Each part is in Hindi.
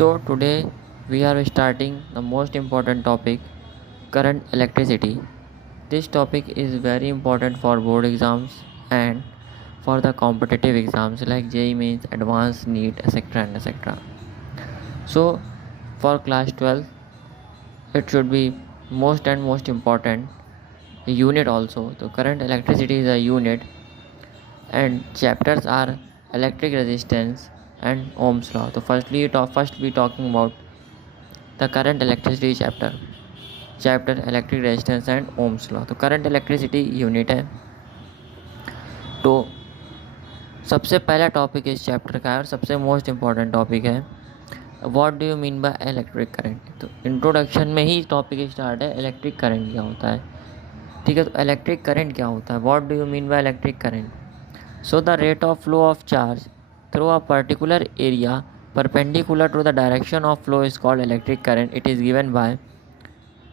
So today we are starting the most important topic, current electricity. This topic is very important for board exams and for the competitive exams like JEE Mains, Advanced NEET, etc. and etc. So for class 12 it should be most important unit also. So current electricity is a unit and chapters are electric resistance and Ohm's law. So first we talking about the current electricity chapter electric resistance and Ohm's law. तो करंट इलेक्ट्रिसिटी यूनिट है। तो सबसे पहला टॉपिक इस चैप्टर का है और सबसे मोस्ट इम्पॉर्टेंट टॉपिक है what do you mean by electric current. तो इंट्रोडक्शन में ही टॉपिक स्टार्ट है इलेक्ट्रिक करंट क्या होता है। ठीक है, तो इलेक्ट्रिक करंट क्या होता है, what do you mean by electric current. So the rate of flow of charge through a particular area perpendicular to the direction of flow is called electric current. It is given by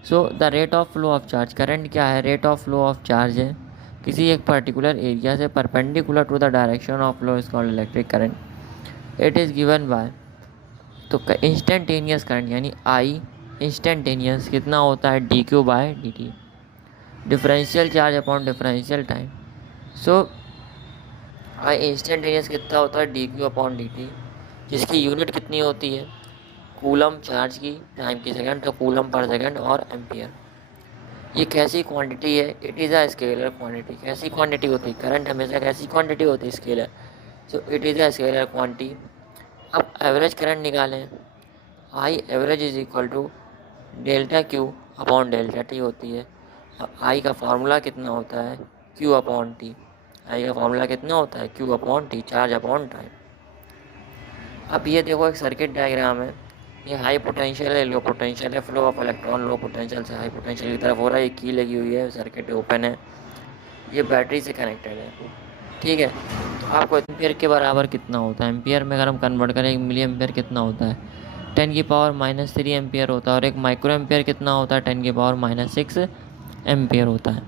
so the rate of flow of charge. Current क्या है, rate of flow of charge है किसी एक पर्टिकुलर एरिया से perpendicular to the direction of flow is called electric current. It is given bye, तो इंस्टेंटेनियस करंट यानी आई इंस्टेंटेनियस कितना होता है D Q by D T, differential charge upon differential time. So I instantaneous कितना होता है D Q upon D T, जिसकी यूनिट कितनी होती है कूलम चार्ज की टाइम की सेकंड, तो कूलम पर सेकंड और एम्पियर। ये कैसी क्वांटिटी है, it is a scalar quantity. कैसी क्वांटिटी होती है, करंट हमेशा कैसी क्वांटिटी होती है scalar, so it is a scalar quantity. अब एवरेज करंट निकालें, I average is equal to delta Q upon delta T होती है। अब आई का फार्मूला कितना होता है क्यू अपॉन टी, आई का फार्मूला कितना होता है Q upon T, charge upon time. अब ये देखो एक सर्किट डायग्राम है, ये हाई पोटेंशियल है, लो पोटेंशियल है, flow of electron low potential से हाई पोटेंशियल की तरफ हो रहा है, ये की लगी हुई है, सर्किट ओपन है, ये बैटरी से कनेक्टेड है। ठीक है, तो आपको एम्पियर के बराबर कितना होता है, एम्पियर में अगर हम कन्वर्ट करें 1 मिली एम्पियर कितना होता है 10⁻³ एम्पियर होता है, और 1 माइक्रो एम्पियर कितना होता है 10⁻�6 एम्पियर होता है।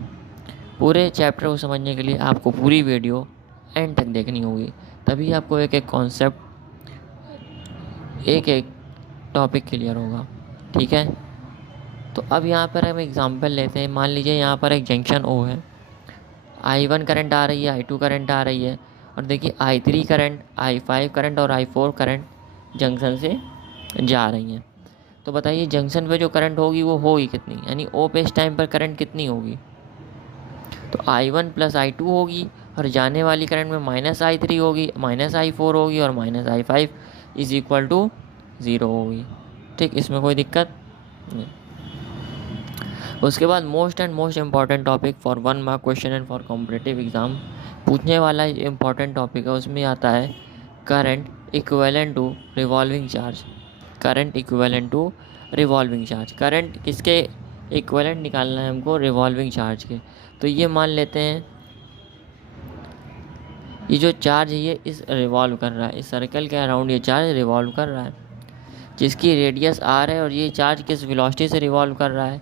पूरे चैप्टर को समझने के लिए आपको पूरी वीडियो एंड तक देखनी होगी, तभी आपको एक एक कॉन्सेप्ट एक एक टॉपिक क्लियर होगा। ठीक है, तो अब यहाँ पर हम एग्जांपल लेते हैं। मान लीजिए यहाँ पर एक जंक्शन ओ है, I1 करंट आ रही है, I2 करंट आ रही है, और देखिए I3 करंट, I5 करंट और I4 करंट जंक्शन से जा रही हैं। तो बताइए जंक्शन पे जो करंट होगी वो होगी कितनी, यानी ओ पे इस टाइम पर करंट कितनी होगी, तो I1 + I2 होगी, और जाने वाली करंट में -I3 होगी, -I4 होगी और -I5 = 0 होगी। ठीक, इसमें कोई दिक्कत नहीं। उसके बाद most important topic for 1 mark question and for competitive exam पूछने वाला इम्पॉर्टेंट टॉपिक है, उसमें आता है current equivalent to revolving charge. Current equivalent to revolving charge, current किसके इक्विवेलेंट निकालना है हमको, रिवॉल्विंग चार्ज के। तो ये मान लेते हैं ये जो चार्ज है ये इस रिवॉल्व कर रहा है, इस सर्कल के अराउंड ये चार्ज रिवॉल्व कर रहा है, जिसकी रेडियस आर है, और ये चार्ज किस वेलोसिटी से रिवॉल्व कर रहा है,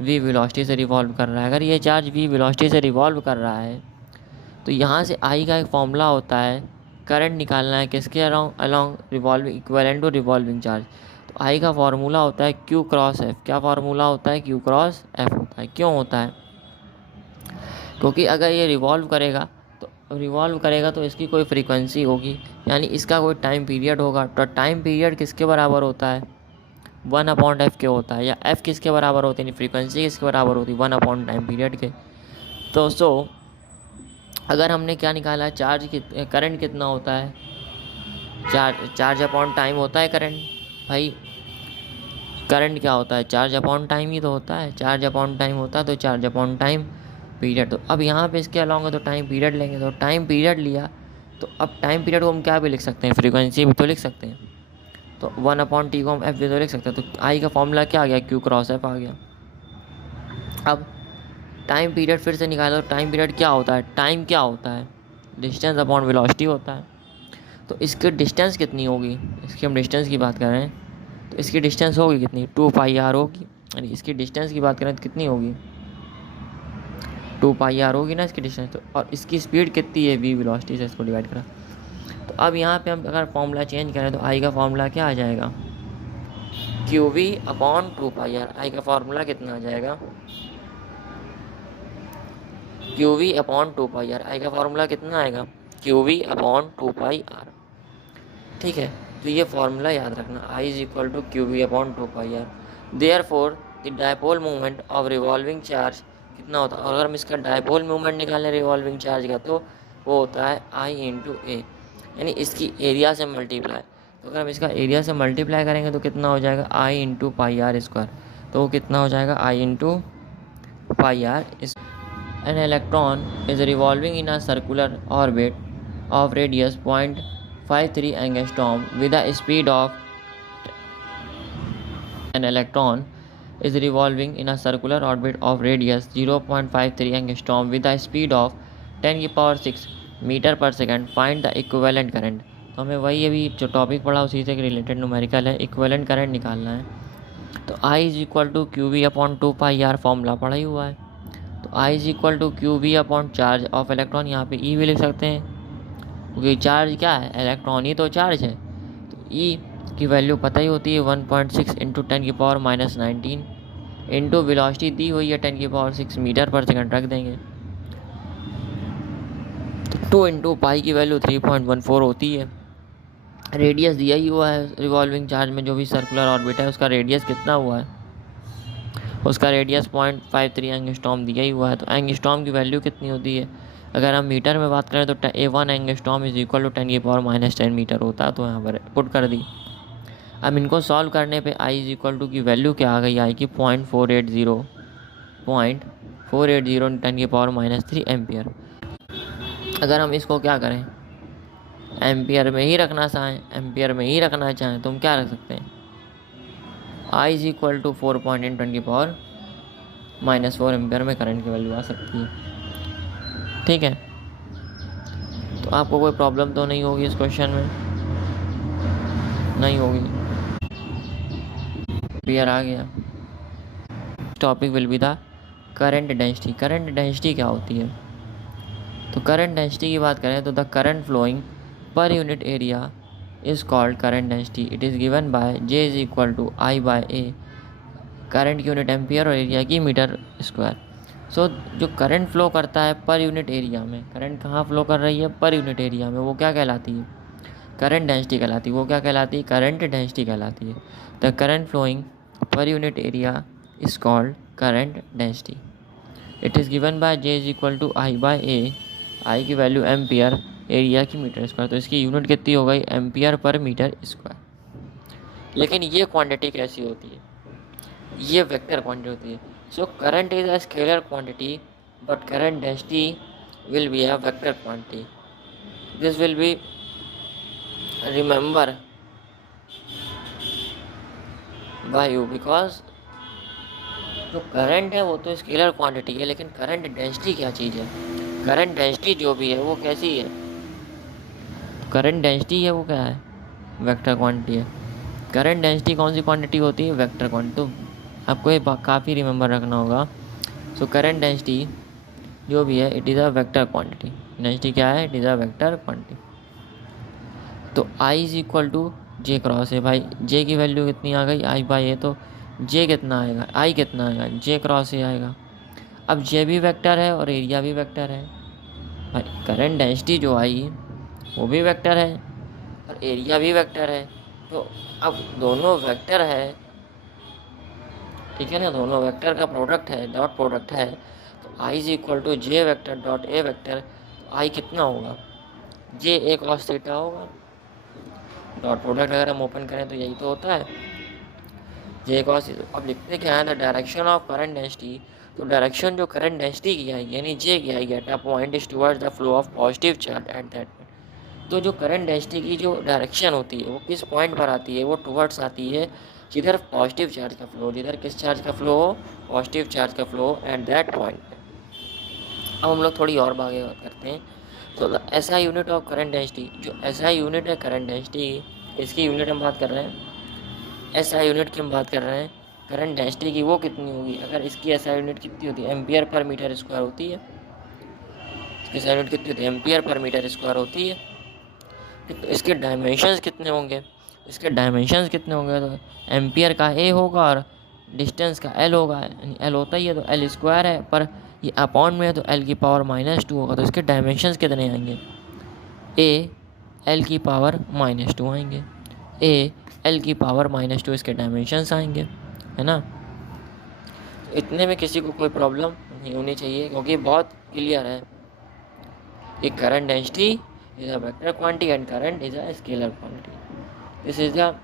v वेलोसिटी से रिवॉल्व कर रहा है। अगर ये चार्ज v वेलोसिटी से रिवॉल्व कर रहा है तो यहाँ से I का एक फॉर्मूला होता है, करंट निकालना है किसके along revolving equivalent to revolving charge. तो I का फार्मूला होता है Q क्रॉस F। क्या फार्मूला होता है, Q क्रॉस F होता है। क्यों होता है, क्योंकि अगर ये रिवॉल्व करेगा तो इसकी कोई फ्रीक्वेंसी होगी, यानी इसका कोई टाइम पीरियड होगा। तो टाइम पीरियड किसके बराबर होता है 1/f के होता है, या f किसके बराबर होती है, फ्रीक्वेंसी किसके बराबर होती है 1 टाइम पीरियड के। तो अगर हमने क्या निकाला चार्ज करंट कितना होता है, चार्ज अपॉन टाइम होता है करंट। भाई करंट क्या होता है, चार्ज अपॉन टाइम ही तो होता है, चार्ज अपॉन टाइम होता है, तो चार्ज अपॉन टाइम पीरियड। तो अब यहाँ पे इसके अलावा तो टाइम पीरियड लेंगे, तो टाइम पीरियड लिया तो अब टाइम पीरियड को हम क्या भी लिख सकते हैं, फ्रीक्वेंसी भी तो लिख सकते हैं। तो 1/t को हम f भी तो लिख सकते हैं। तो I का फॉर्मूला क्या आ गया, Q क्रॉस F आ गया। अब टाइम पीरियड फिर से निकालो, टाइम पीरियड क्या होता है, टाइम क्या होता है डिस्टेंस अपॉन वेलोसिटी होता है। तो इसकी डिस्टेंस कितनी होगी, इसकी हम डिस्टेंस की बात कर रहे हैं, तो इसकी डिस्टेंस होगी कितनी 2πr होगी, यानी इसकी डिस्टेंस की बात करें तो कितनी होगी 2πr होगी ना इसकी डिस्टेंस। तो और इसकी स्पीड कितनी है v वेलोसिटी से इसको डिवाइड करा। तो अब यहाँ पे हम अगर फॉर्मूला चेंज करें तो I का फॉर्मूला क्या आ जाएगा क्यू वी अपॉन 2πr। आई का फॉर्मूला कितना आ जाएगा, क्यू वी अपॉन 2πr। आई का फॉर्मूला कितना आएगा, क्यू वी अपॉन 2πr। ठीक है, तो ये फॉर्मूला याद रखना, I is equal to Q V upon 2πr। Therefore the dipole movement of revolving charge कितना होता है, और अगर हम इसका डायपोल मूवमेंट निकालें रिवॉल्विंग चार्ज का, तो वो होता है आई इंटू ए, यानी इसकी एरिया से मल्टीप्लाई। तो अगर हम इसका एरिया से मल्टीप्लाई करेंगे तो कितना हो जाएगा, I into pi R square. तो वो कितना हो जाएगा, I into pi R. An electron is revolving in a circular orbit of radius 0.53 angstrom with a speed of an electron is revolving in a circular orbit of radius 0.53 angstrom with a speed of 10 की पावर 6 मीटर पर second. Find the equivalent current. तो हमें वही अभी जो टॉपिक पढ़ा उसी से रिलेटेड न्यूमेरिकल है, इक्विवेलेंट करंट निकालना है। तो I is equal to Q V upon 2πr formula पढ़ा ही हुआ है। तो I is equal to Q V upon charge of electron, यहाँ पे E भी लिख सकते हैं क्योंकि चार्ज क्या है, इलेक्ट्रॉन ही तो चार्ज है। तो E की वैल्यू पता ही होती है 1.6 इंटू 10 की पावर -19 इंटू वेलोसिटी दी हुई है 10 की पावर 6 मीटर पर सेकंड रख देंगे। 2 इंटू पाई की वैल्यू 3.14 होती है। रेडियस दिया ही हुआ है रिवॉल्विंग चार्ज में, जो भी सर्कुलर ऑर्बिट है उसका रेडियस कितना हुआ है, उसका रेडियस 0.53 एंगस्ट्रॉम दिया ही हुआ है। तो एंगस्ट्रॉम की वैल्यू कितनी होती है, अगर हम मीटर में बात करें तो A1 angstrom is equal to 10 की पावर -10 मीटर होता है। तो यहाँ पर पुट कर दी। अब इनको सॉल्व करने पे आई इज इक्वल टू की वैल्यू क्या आ गई, आई की 0.480 10 की पावर -3 एम्पियर। अगर हम इसको क्या करें, एम्पियर में ही रखना चाहें, तो हम क्या रख सकते हैं, आई इज इक्वल टू 4.10 10 की पावर -4 एम्पियर में करंट की वैल्यू आ सकती है। ठीक है, तो आपको कोई प्रॉब्लम तो नहीं होगी इस क्वेश्चन में, नहीं होगी, क्लियर आ गया। Topic will be the current density. Current density क्या होती है, तो करंट डेंसिटी की बात करें तो the current flowing per unit area is called current density. It is given by J is equal to I by A, current की यूनिट एम्पियर और एरिया की मीटर स्क्वायर। सो जो करंट फ्लो करता है पर यूनिट एरिया में, करंट कहाँ फ्लो कर रही है, पर यूनिट एरिया में, वो क्या कहलाती है, करंट डेंसिटी कहलाती है। वो क्या कहलाती है, करंट डेंसिटी कहलाती है। The current flowing per unit area is called current density. It is given by J is equal to I by A, I की वैल्यू एम्पियर, एरिया की मीटर स्क्वायर। तो इसकी यूनिट कितनी हो गई, एम्पियर पर मीटर स्क्वायर। लेकिन ये क्वांटिटी कैसी होती है, ये वेक्टर क्वांटिटी होती है। So current is a scalar quantity but current density will be a vector quantity. This will be remember by you, because जो करंट है वो तो स्केलर क्वांटिटी है, लेकिन करंट डेंसिटी क्या चीज़ है, करंट डेंसिटी जो भी है वो कैसी है, करंट डेंसिटी है वो क्या है, वेक्टर क्वांटिटी है। करंट डेंसिटी कौन सी क्वांटिटी होती है, वेक्टर क्वांटिटी। तो आपको ये काफ़ी रिमेंबर रखना होगा। सो करंट डेंसिटी जो भी है it is a vector quantity. Density क्या है, it is a vector quantity. तो I is equal to J cross A, भाई जे की वैल्यू कितनी आ गई, आई बाई ए, तो जे कितना आएगा, आई कितना आएगा, जे क्रॉस ए आएगा। अब जे भी वेक्टर है और एरिया भी वेक्टर है, भाई करंट डेंसिटी जो आई वो भी वेक्टर है और एरिया भी वेक्टर है। तो अब दोनों वेक्टर है, ठीक है ना, दोनों वेक्टर का प्रोडक्ट है, डॉट प्रोडक्ट है। तो I is equal to J vector dot A vector. तो आई कितना होगा, जे ए कॉस थीटा होगा। डॉट प्रोडक्ट अगर हम ओपन करें तो यही तो होता है, जे कॉस। अब लिखते क्या है, the direction of current density. तो डायरेक्शन जो करंट डेंसिटी की आएगी यानी जे की आएगी at a point is towards the flow of positive charge at that point. तो जो करंट डेंसिटी की जो डायरेक्शन होती है वो किस पॉइंट पर आती है, वो टुवर्ड्स आती है जिधर पॉजिटिव चार्ज का फ्लो, जिधर किस चार्ज का फ्लो हो, पॉजिटिव चार्ज का फ्लो एट दैट पॉइंट। अब हम लोग थोड़ी और आगे बात करते हैं। तो ऐसा यूनिट ऑफ करंट डेंसिटी, जो ऐसा यूनिट है करंट डेंसिटी, इसकी यूनिट हम बात कर रहे हैं, ऐसा यूनिट की हम बात कर रहे हैं करंट डेंसिटी की, वो कितनी होगी, अगर इसकी ऐसा यूनिट कितनी होती है, एम्पियर पर मीटर स्क्वायर होती है। इसकी ऐसा यूनिट कितनी होती है, एम्पियर पर मीटर स्क्वायर होती है। तो इसके डायमेंशंस कितने होंगे, इसके डायमेंशंस कितने होंगे, तो एम्पियर का ए होगा और डिस्टेंस का एल होगा, यानी एल होता ही है तो एल स्क्वायर है, पर ये अपॉन में है तो एल की पावर -2 होगा, तो इसके डायमेंशंस कितने आएंगे, ए एल की पावर -2 आएंगे, ए एल की पावर -2 इसके डायमेंशंस आएंगे, है ना। इतने में किसी को कोई प्रॉब्लम नहीं होनी चाहिए, क्योंकि बहुत क्लियर है कि current density is a vector quantity and current is a scalar quantity. This is the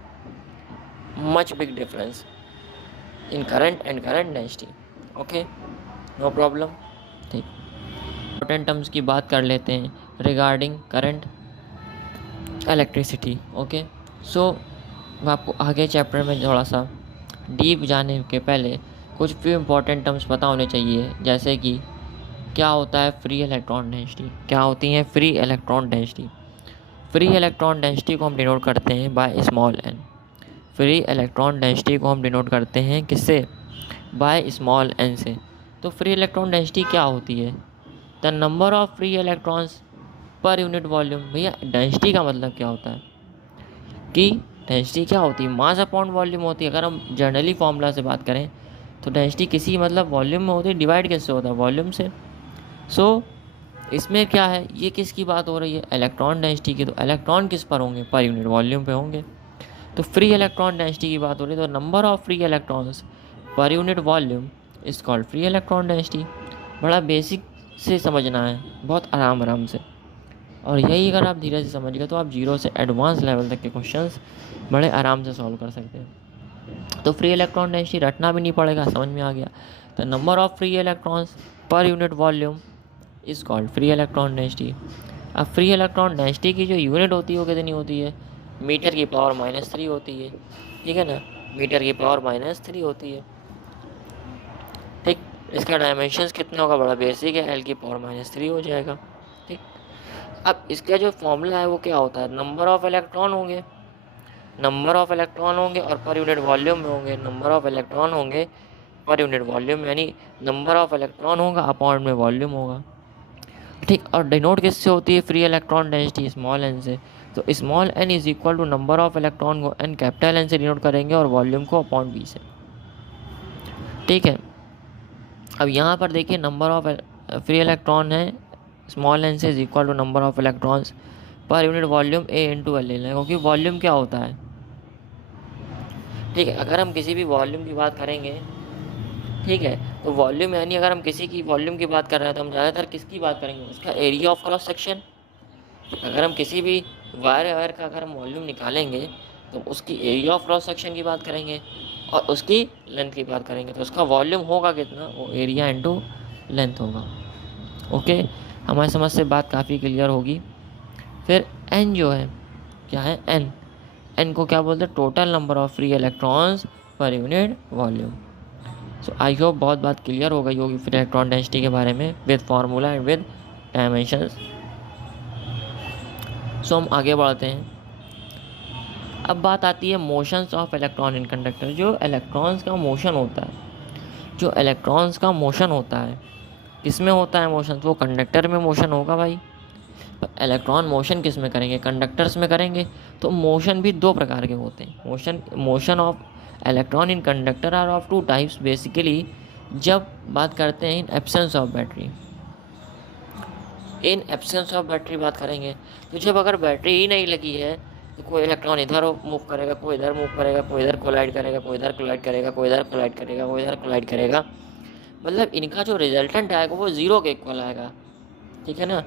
much big difference in current and current density. Okay, no problem. ठीक, इम्पोर्टेंट टर्म्स की बात कर लेते हैं regarding current electricity. Okay, so आपको आगे चैप्टर में थोड़ा सा डीप जाने के पहले कुछ फ्यू इम्पोर्टेंट टर्म्स पता होने चाहिए, जैसे कि क्या होता है फ्री इलेक्ट्रॉन डेंसिटी, क्या होती है free electron density. Free electron density को हम डिनोट करते हैं by small n. Free electron density को हम डिनोट करते हैं किससे, बाय स्मॉल एन से। तो फ्री इलेक्ट्रॉन डेंसिटी क्या होती है, the number of free electrons per unit volume. भैया डेंसिटी का मतलब क्या होता है कि डेंसिटी क्या होती है, मास अपॉन वॉल्यूम होती है। अगर हम जनरली फॉर्मूला से बात करें तो डेंसिटी किसी मतलब वॉल्यूम में होती है, डिवाइड किससे होता है, वॉल्यूम से। सो इसमें क्या है, ये किसकी बात हो रही है, इलेक्ट्रॉन डेंसिटी की। तो इलेक्ट्रॉन किस पर होंगे, पर यूनिट वॉल्यूम पे होंगे। तो फ्री इलेक्ट्रॉन डेंसिटी की बात हो रही है, तो number of free electrons per unit volume is called free electron density. बड़ा बेसिक से समझना है, बहुत आराम आराम से, और यही अगर आप धीरे से समझ गए तो आप जीरो से एडवांस लेवल तक के क्वेश्चंस बड़े आराम से सॉल्व कर सकते हैं। तो फ्री इलेक्ट्रॉन डेंसिटी रटना भी नहीं पड़ेगा, समझ में आ गया। The number of free electrons per unit volume is called free electron density. अब फ्री इलेक्ट्रॉन डेंसिटी की जो यूनिट होती है वो कितनी होती है, मीटर की पावर -3 होती है, ठीक है ना, मीटर की पावर -3 होती है। ठीक, इसका डायमेंशंस कितना होगा, बड़ा बेसिक है, एल की पावर -3 हो जाएगा। ठीक, अब इसका जो फॉर्मूला है वो क्या होता है, नंबर ऑफ इलेक्ट्रॉन होंगे, नंबर ऑफ इलेक्ट्रॉन होंगे और पर यूनिट वॉल्यूम में होंगे, नंबर ऑफ इलेक्ट्रॉन होंगे पर यूनिट वॉल्यूम, यानी नंबर ऑफ इलेक्ट्रॉन होगा अपॉन में वॉल्यूम होगा। ठीक, और डिनोट किससे होती है free electron density, small n से। तो small n is equal to number of electron को एन कैपिटल एन से डिनोट करेंगे और वॉल्यूम को अपॉन बी से। ठीक है, अब यहाँ पर देखिए नंबर ऑफ फ्री इलेक्ट्रॉन है स्मॉल एन से is equal to number of electrons per unit volume A into L लेना है, क्योंकि वॉल्यूम क्या होता है। ठीक है, अगर हम किसी भी वॉल्यूम की बात करेंगे, ठीक है, तो वॉल्यूम यानी अगर हम किसी की वॉल्यूम की बात कर रहे हैं तो हम ज़्यादातर किसकी बात करेंगे, उसका एरिया ऑफ क्रॉस सेक्शन। अगर हम किसी भी वायर का अगर हम वॉल्यूम निकालेंगे तो उसकी एरिया ऑफ क्रॉस सेक्शन की बात करेंगे और उसकी लेंथ की बात करेंगे, तो उसका वॉल्यूम होगा कितना, वो एरिया इंटू लेंथ होगा। ओके, हमारी समझ से बात काफ़ी क्लियर होगी। फिर एन जो है क्या है, एन, एन को क्या बोलते हैं, total number of free electrons per unit volume. So I hope बहुत बात क्लियर हो गई होगी फ्री इलेक्ट्रॉन डेंसिटी के बारे में with formula and with dimensions. So हम आगे बढ़ते हैं। अब बात आती है motions of electron in conductor. जो इलेक्ट्रॉन्स का मोशन होता है, जो इलेक्ट्रॉन्स का मोशन होता है, किस में होता है मोशन, वो कंडक्टर में मोशन होगा भाई। पर इलेक्ट्रॉन मोशन किस में करेंगे, कंडक्टर्स में करेंगे। तो मोशन भी दो प्रकार के होते हैं। Motion of electron in conductor are of two types basically. जब बात करते हैं in absence of battery, in absence of battery बात करेंगे, तो जब अगर बैटरी ही नहीं लगी है तो कोई इलेक्ट्रॉन इधर मूव करेगा, कोई इधर मूव करेगा, कोई इधर कोलाइड करेगा, कोई इधर कोलाइड करेगा, कोई इधर कोलाइड करेगा, कोई इधर कोलाइड करेगा। मतलब इनका जो रिजल्टेंट आएगा वो ज़ीरो के इक्वल आएगा, ठीक है ना।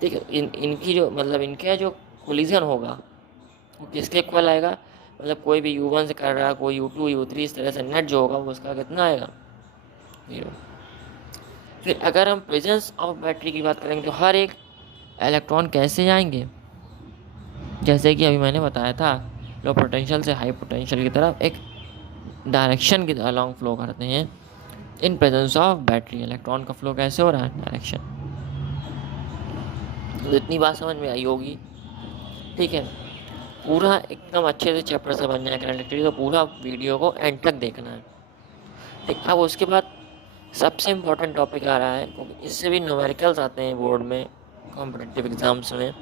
ठीक है, इनकी जो मतलब इनका जो कोलिजन होगा वो किसके इक्वल आएगा, मतलब कोई भी U1 से कर रहा है, कोई U2 U3, इस तरह से नेट जो होगा वो उसका कितना आएगा, जीरो। फिर अगर हम प्रेजेंस ऑफ बैटरी की बात करेंगे तो हर एक इलेक्ट्रॉन कैसे जाएंगे, जैसे कि अभी मैंने बताया था, लो पोटेंशियल से हाई पोटेंशियल की तरफ एक डायरेक्शन की अलॉन्ग फ्लो करते हैं। In presence of battery electron का फ्लो कैसे हो रहा है, डायरेक्शन। तो इतनी बात समझ में आई होगी, ठीक है। पूरा एकदम अच्छे से चैप्टर से बनना है करंट इलेक्ट्रिसिटी, तो पूरा वीडियो को एंड तक देखना है, ठीक। अब उसके बाद सबसे इम्पोर्टेंट टॉपिक आ रहा है, क्योंकि इससे भी न्यूमेरिकल्स आते हैं बोर्ड में, कॉम्पिटिटिव एग्जाम्स में,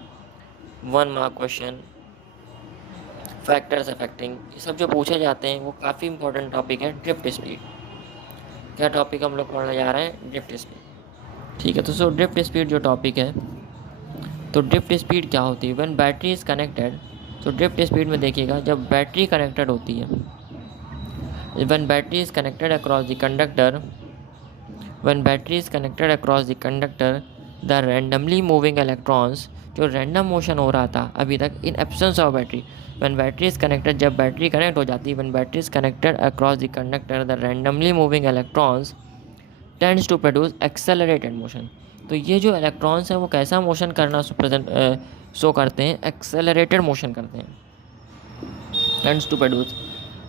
1 मार्क क्वेश्चन। फैक्टर्स अफेक्टिंग, ये सब जो पूछे जाते हैं वो काफ़ी इंपॉर्टेंट टॉपिक है। ड्रिफ्ट स्पीड, क्या टॉपिक हम लोग पढ़ने जा रहे हैं? Drift speed. ठीक है, तो ड्रिफ्ट स्पीड जो टॉपिक है, तो ड्रिफ्ट स्पीड क्या होती है? व्हेन बैटरी इज़ कनेक्टेड, तो ड्रिफ्ट स्पीड में देखिएगा जब बैटरी कनेक्टेड होती है, when battery is connected across the conductor, when battery is connected across the conductor, the randomly moving electrons, जो रैंडम मोशन हो रहा था अभी तक इन absence of battery, when battery is connected, जब बैटरी कनेक्ट हो जाती है, when battery is connected across the conductor, the randomly moving electrons tends to produce accelerated motion. तो ये जो इलेक्ट्रॉन्स हैं वो कैसा मोशन करना शो करते हैं? एक्सेलरेटेड मोशन करते हैं, tends to produce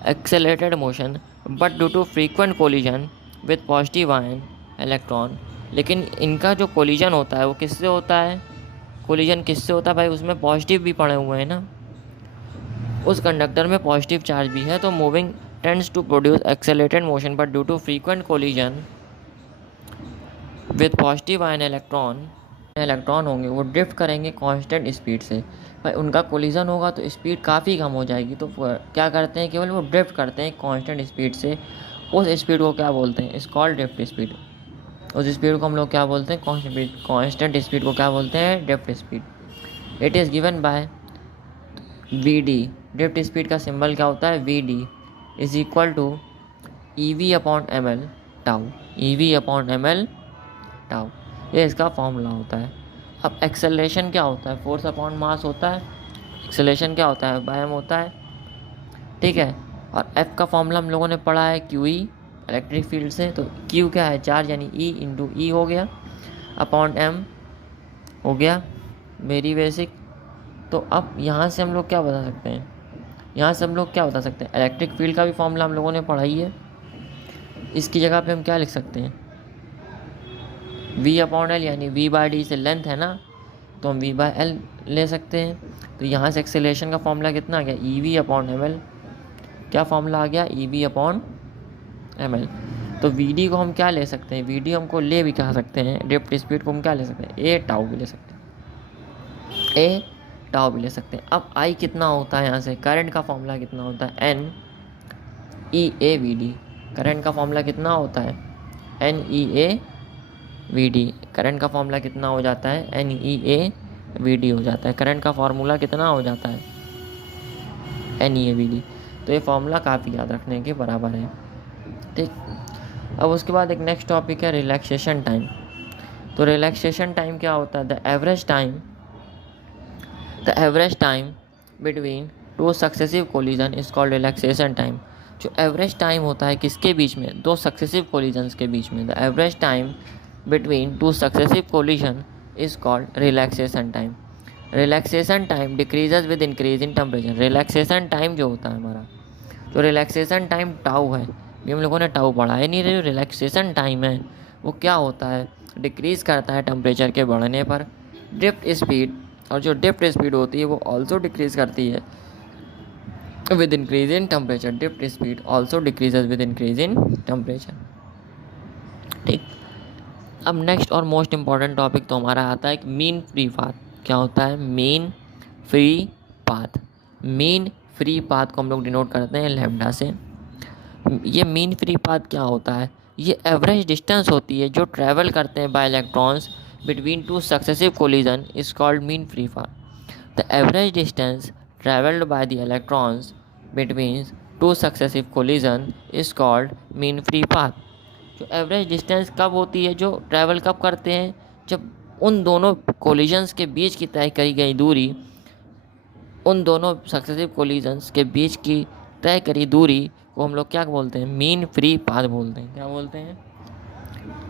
accelerated motion, but due to frequent collision with positive ion electron. लेकिन इनका जो कोलिजन होता है वो किससे होता है? कोलिजन किससे होता है भाई? उसमें पॉजिटिव भी पड़े हुए हैं ना, उस कंडक्टर में पॉजिटिव चार्ज भी है, तो moving tends to produce accelerated motion, but due to frequent collision with positive ion electron होंगे वो ड्रिफ्ट करेंगे कांस्टेंट स्पीड से। भाई उनका कोलिजन होगा तो स्पीड काफ़ी कम हो जाएगी, तो क्या करते हैं? केवल वो ड्रिफ्ट करते हैं कांस्टेंट स्पीड से। उस स्पीड को क्या बोलते हैं? इस कॉल्ड ड्रिफ्ट स्पीड। उस स्पीड को हम लोग क्या बोलते हैं? कांस्टेंट स्पीड को क्या बोलते हैं? Drift speed. It is given by V D. Drift speed का सिंबल क्या होता है? V D is equal to E V upon M L tau. E V upon M L tau, ये इसका फॉर्मूला होता है। अब एक्सेलरेशन क्या होता है? फोर्स अपॉन मास होता है। एक्सेलरेशन क्या होता है? बाय एम होता है। ठीक है, और एफ का फॉर्मूला हम लोगों ने पढ़ा है क्यू ई, इलेक्ट्रिक फील्ड से। तो क्यू क्या है? चार्ज, यानी ई इंटू ई हो गया, अपॉन एम हो गया, वेरी बेसिक। तो अब यहाँ से हम लोग क्या बता सकते हैं? यहाँ से हम लोग क्या बता सकते हैं? इलेक्ट्रिक फील्ड का भी फॉर्मूला हम लोगों ने पढ़ा ही है। इसकी जगह पे हम क्या लिख सकते हैं? वी अपॉन एल, यानी वी बाई डी से लेंथ है ना, तो हम वी बाई एल ले सकते हैं। तो यहाँ से एक्सेलरेशन का फॉर्मूला कितना आ गया? E V upon M L. क्या फॉर्मूला आ गया? E V upon M L. तो वी डी को हम क्या ले सकते हैं? वी डी हमको ले भी कहा सकते हैं, ड्रिफ्ट स्पीड को हम क्या ले सकते हैं? ए टाउ भी ले सकते हैं, ए टाउ भी ले सकते हैं। अब आई कितना होता है? यहाँ से करंट का फॉर्मूला कितना होता है? N E A V D. Current का फॉर्मूला कितना होता है? N E A V D. Current का फॉर्मूला कितना हो जाता है? N E A V D हो जाता है। करंट का फॉर्मूला कितना हो जाता है? N E A V D. तो ये फॉर्मूला काफ़ी याद रखने के बराबर है। ठीक, अब उसके बाद एक नेक्स्ट टॉपिक है रिलैक्सेशन टाइम। तो रिलैक्सेशन टाइम क्या होता है? The average time between two successive collision is called relaxation time. जो एवरेज टाइम होता है किसके बीच में? दो सक्सेसिव कोलिजन्स के बीच में। The average time between two successive collision is called relaxation time. Relaxation time decreases with increase in temperature. Relaxation time जो होता है हमारा, तो relaxation time टाउ है, ये हम लोगों ने टाउ पढ़ा है। नहीं, जो relaxation time है वो क्या होता है? डिक्रीज़ करता है टेम्परेचर के बढ़ने पर। ड्रिफ्ट स्पीड, और जो ड्रिफ्ट स्पीड होती है वो ऑल्सो डिक्रीज़ करती है with increase in temperature. Drift speed also decreases with increase in temperature. ठीक, अब नेक्स्ट और मोस्ट इम्पॉर्टेंट टॉपिक तो हमारा आता है मीन फ्री पाथ। क्या होता है? Mean free path. Mean free path को हम लोग डिनोट करते हैं लैम्डा से। ये मीन फ्री पाथ क्या होता है? ये एवरेज डिस्टेंस होती है जो ट्रैवल करते हैं bye electrons between two successive collision is called mean free path. The average distance travelled by the electrons between two successive collision is called mean free path. जो एवरेज डिस्टेंस कब होती है? जो ट्रैवल कब करते हैं? जब उन दोनों कोलिजन्स के बीच की तय करी गई दूरी, उन दोनों सक्सेसिव कोलिजन्स के बीच की तय करी दूरी को हम लोग क्या बोलते हैं? मीन फ्री पाथ बोलते हैं। क्या बोलते हैं?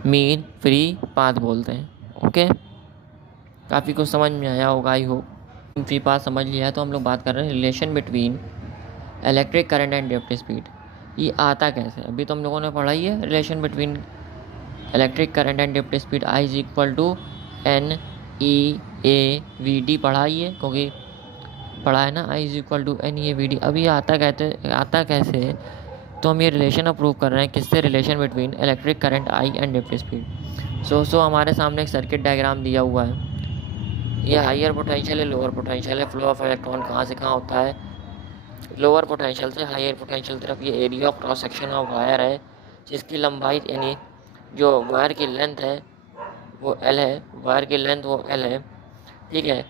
मीन फ्री पाथ बोलते हैं। ओके, काफ़ी कुछ समझ में आया होगा I hope. Mean free path समझ लिया है, तो हम लोग बात कर रहे हैं relation between electric current and drift speed. ये आता कैसे? अभी तो हम लोगों ने पढ़ा ही है, relation between electric current and drift speed I is equal to N E A V D पढ़ा ही है, क्योंकि पढ़ा है ना, I is equal to N E A V D. अब ये आता कैसे? तो हम ये रिलेशन अप्रूव कर रहे हैं किससे? Relation between electric current I and drift speed. So हमारे सामने एक सर्किट डायग्राम दिया हुआ है। ये हायर पोटेंशियल है, लोअर पोटेंशियल है, फ्लो ऑफ इलेक्ट्रॉन कहाँ से कहाँ होता है, लोअर पोटेंशियल से हायर पोटेंशियल तरफ ये area of cross section of wire है, जिसकी लंबाई यानी जो वायर की लेंथ है वो L है, वायर की लेंथ वो L है। ठीक है,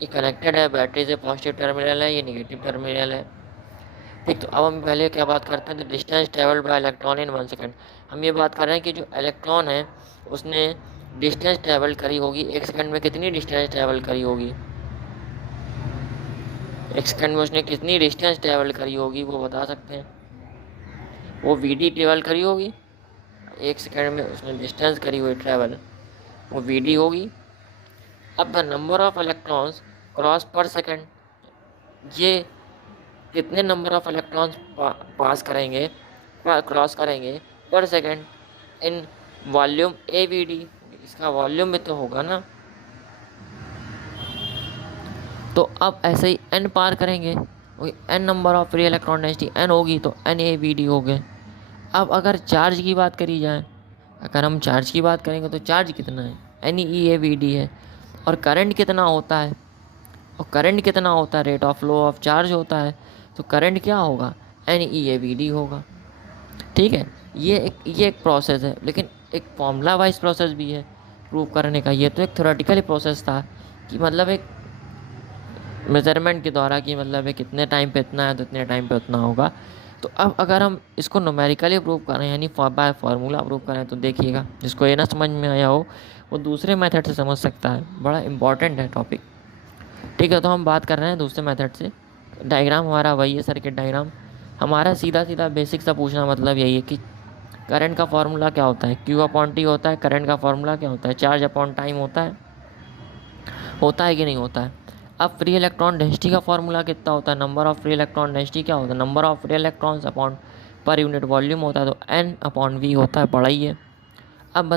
ये कनेक्टेड है बैटरी से, पॉजिटिव टर्मिनल है, ये निगेटिव टर्मिनल है। ठीक, तो अब हम पहले क्या बात करते हैं, तो distance travelled by electron in 1 second. हम ये बात कर रहे हैं कि जो इलेक्ट्रॉन है उसने डिस्टेंस ट्रेवल करी होगी 1 सेकंड में, कितनी डिस्टेंस ट्रेवल करी होगी, 1 सेकंड में उसने कितनी डिस्टेंस ट्रेवल करी होगी वो बता सकते हैं। वो VD ट्रेवल करी होगी, 1 सेकंड में उसने डिस्टेंस करी हुई ट्रेवल, वो VD होगी। अब the number of electrons cross पर सेकंड, ये कितने नंबर ऑफ इलेक्ट्रॉन्स पास करेंगे, क्रॉस करेंगे पर सेकंड इन वॉल्यूम AVD, इसका वॉल्यूम भी तो होगा ना। तो अब ऐसे ही n पार करेंगे, n number of free electron density n होगी तो NAVD हो गए। अब अगर चार्ज की बात करी जाए, अगर हम चार्ज की बात करेंगे तो चार्ज कितना है, NEAVD है। और करंट कितना होता है, और करंट कितना होता है, rate of flow of charge होता है, तो करंट क्या होगा, NEAVD होगा। ठीक है, ये एक प्रोसेस है, लेकिन एक फॉर्मूला वाइज प्रोसेस भी है प्रूव करने का। ये तो एक थ्योरेटिकल प्रोसेस था कि मतलब एक मेजरमेंट के द्वारा कि मतलब है कितने टाइम पे इतना है तो इतने टाइम पे उतना होगा। तो अब अगर हम इसको न्यूमेरिकली प्रूव करें यानी बाय फार्मूला प्रूव करें, तो देखिएगा जिसको ये ना समझ में आया हो वो दूसरे मेथड से समझ सकता है, बड़ा इंपॉर्टेंट है टॉपिक। ठीक है, तो हम बात कर रहे हैं दूसरे मेथड से। डायग्राम हमारा वही है, सर्किट डायग्राम हमारा। सीधा सीधा बेसिक सा पूछना मतलब यही है कि करंट का फार्मूला क्या होता है, Q/T होता है। करंट का फार्मूला क्या होता है, चार्ज अपॉन टाइम होता है कि नहीं होता है। अब फ्री इलेक्ट्रॉन डेंसिटी का फार्मूला कितना होता है, number of free electron density क्या होता है, number of free electrons upon पर यूनिट वॉल्यूम होता है, तो N/V होता है, पढ़ा ही है। अब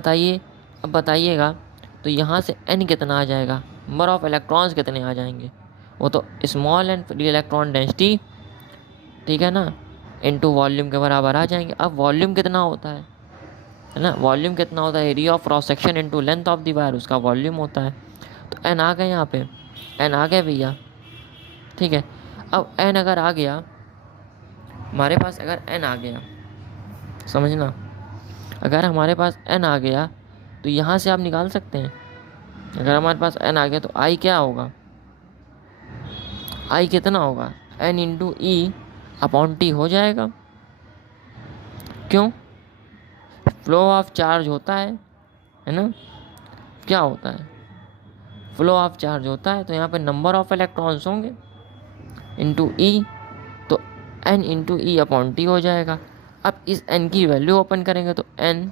बताइएगा तो यहाँ से N कितना आ जाएगा, नंबर ऑफ इलेक्ट्रॉन्स कितने आ जाएंगे, वो तो small n free electron density, ठीक है ना, इनटू वॉल्यूम के बराबर आ जाएंगे। अब वॉल्यूम कितना होता है ना, वॉल्यूम कितना होता है, area of cross section into length of the wire, उसका वॉल्यूम होता है। तो N आ गए, यहाँ पे N आ गया भैया। ठीक है, अब N अगर आ गया हमारे पास, अगर N आ गया, समझना, अगर हमारे पास N आ गया तो यहाँ से आप निकाल सकते हैं। अगर हमारे पास N आ गया तो I क्या होगा, I कितना होगा, N/E/T हो जाएगा। क्यों, फ्लो ऑफ चार्ज होता है ना, क्या होता है, फ्लो ऑफ चार्ज होता है, तो यहाँ पे नंबर ऑफ इलेक्ट्रॉन्स होंगे इंटू E, तो N/E/T हो जाएगा। अब इस N की वैल्यू ओपन करेंगे तो N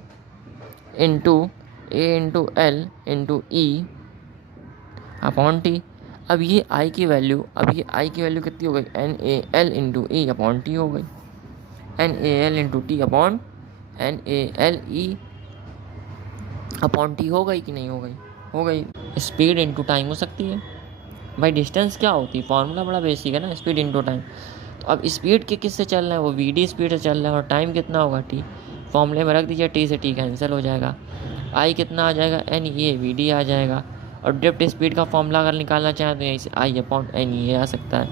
इंटू A/L/E/T। अब ये I की वैल्यू कितनी हो गई, NaL/E/T हो गई, NaLE/T हो गई कि नहीं हो गई, हो गई। स्पीड इंटू टाइम हो सकती है भाई, डिस्टेंस क्या होती है, फार्मूला बड़ा बेसिक है ना, स्पीड इंटू टाइम। तो अब स्पीड के किससे चल रहा है, वो VD स्पीड से चल रहा है, और टाइम कितना होगा, T, फॉर्मूले में रख दीजिए, T से T कैंसिल हो जाएगा, I कितना आ जाएगा, NEAVD आ जाएगा। और ड्रिफ्ट स्पीड का फॉर्मूला अगर निकालना चाहें तो यहीं से I/NEA आ सकता है।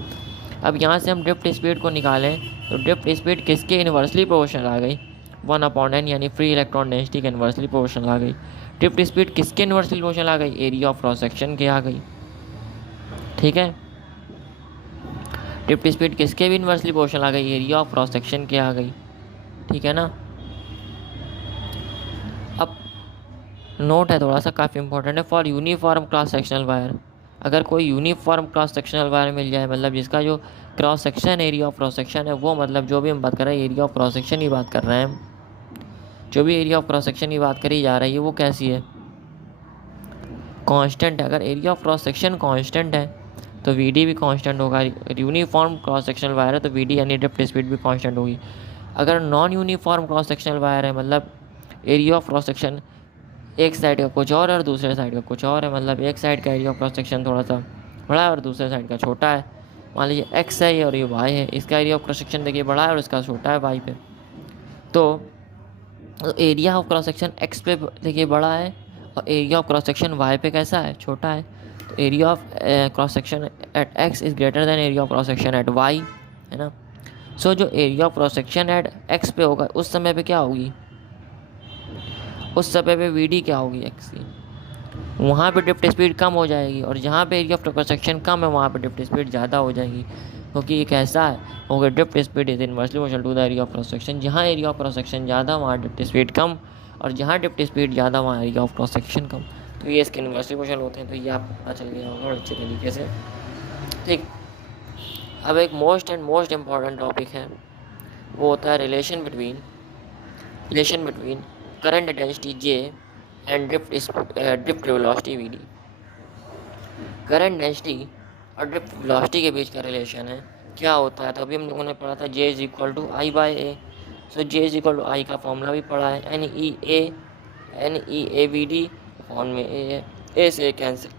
अब यहाँ से हम ड्रिफ्ट स्पीड को निकालें तो ड्रिफ्ट स्पीड किसके इन्वर्सली प्रोपोर्शनल आ गई, 1/n, यानी फ्री इलेक्ट्रॉन डेंसिटी के इन्वर्सली प्रोपोर्शनल आ गई। ड्रिफ्ट स्पीड किसके इन्वर्सली प्रोपोर्शनल आ गई, एरिया ऑफ क्रॉस सेक्शन के आ गई। ठीक है, ड्रिफ्ट स्पीड किसके भी इन्वर्सली प्रोपोर्शनल आ गई, एरिया ऑफ क्रॉस सेक्शन के आ गई। ठीक है ना। अब नोट है थोड़ा सा, काफ़ी इंपॉर्टेंट है, for uniform cross sectional wire, अगर कोई यूनिफॉर्म क्रॉस सेक्शनल वायर मिल जाए, मतलब जिसका जो cross section, area of cross section है वो, मतलब जो भी हम बात कर रहे हैं एरिया ऑफ क्रॉस सेक्शन की बात कर रहे हैं, जो भी एरिया ऑफ क्रॉस सेक्शन की बात करी जा रही है वो कैसी है, कांस्टेंट है। अगर area of cross section constant है तो VD भी कांस्टेंट होगा। यूनिफॉर्म क्रॉस सेक्शनल वायर है तो VD यानी ड्रिफ्ट स्पीड भी कांस्टेंट होगी। अगर non uniform cross sectional wire है, मतलब एरिया ऑफ क्रॉस सेक्शन एक साइड का कुछ और दूसरे साइड का कुछ और है, मतलब एक साइड का एरिया ऑफ क्रॉस सेक्शन थोड़ा सा बड़ा है और दूसरे साइड का छोटा है, मान लीजिए X है और ये Y है, इसका एरिया ऑफ क्रॉस सेक्शन देखिए बड़ा है और इसका छोटा है Y पे, तो area of cross section X पे देखिए बड़ा है और area of cross section Y पे कैसा है, छोटा है। तो area of cross section at X is greater than area of cross section at Y। है ना। सो जो area of cross section at X पे होगा उस समय पे क्या होगी, उस समय पे वी डी क्या होगी, एक्स की। वहाँ पे ड्रिफ्ट स्पीड कम हो जाएगी, और जहाँ पे एरिया ऑफ क्रॉस सेक्शन कम है वहाँ पे ड्रिफ्ट स्पीड ज़्यादा हो जाएगी, क्योंकि एक ऐसा है होगा drift speed is inversely proportional to the area of cross section. जहाँ एरिया ऑफ क्रॉस सेक्शन ज़्यादा वहाँ ड्रिफ्ट स्पीड कम, और जहाँ ड्रिफ्ट स्पीड ज़्यादा वहाँ एरिया ऑफ क्रॉस सेक्शन कम। तो ये इसके इनवर्सली प्रोपोर्शनल होते हैं। तो ये आपको पता चल गया होगा अच्छे तरीके से, ठीक। अब एक मोस्ट इम्पॉर्टेंट टॉपिक है, वो होता है relation between current density J and drift velocity VD। Current density और ड्रिफ्ट वेलोसिटी के बीच का रिलेशन है, क्या होता है। तो अभी हम लोगों ने पढ़ा था J is equal to I by A. So J is equal to I का फॉर्मूला भी पढ़ा है, NE फॉर्म में ए है, ए से कैंसिल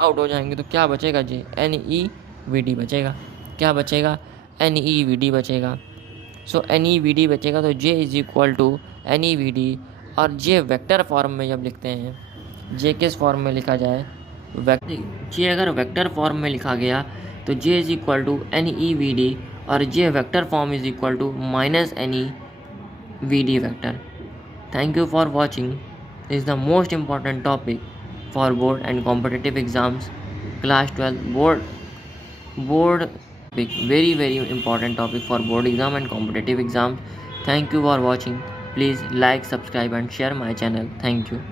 आउट हो जाएंगे तो क्या बचेगा, J NEVD बचेगा। क्या बचेगा, NEVD बचेगा। सो NEVD बचेगा तो J is equal to NEVD, और J वेक्टर फॉर्म में जब लिखते हैं, J किस फॉर्म में लिखा जाए, J अगर वेक्टर फॉर्म में लिखा गया तो J is equal to NEVD, और J vector form is equal to minus NEVD vector. Thank you for watching. This is the most important topic for board and competitive exams class 12 board very important topic for board exam and competitive exams. Thank you for watching. Please like, subscribe and share my channel. Thank you.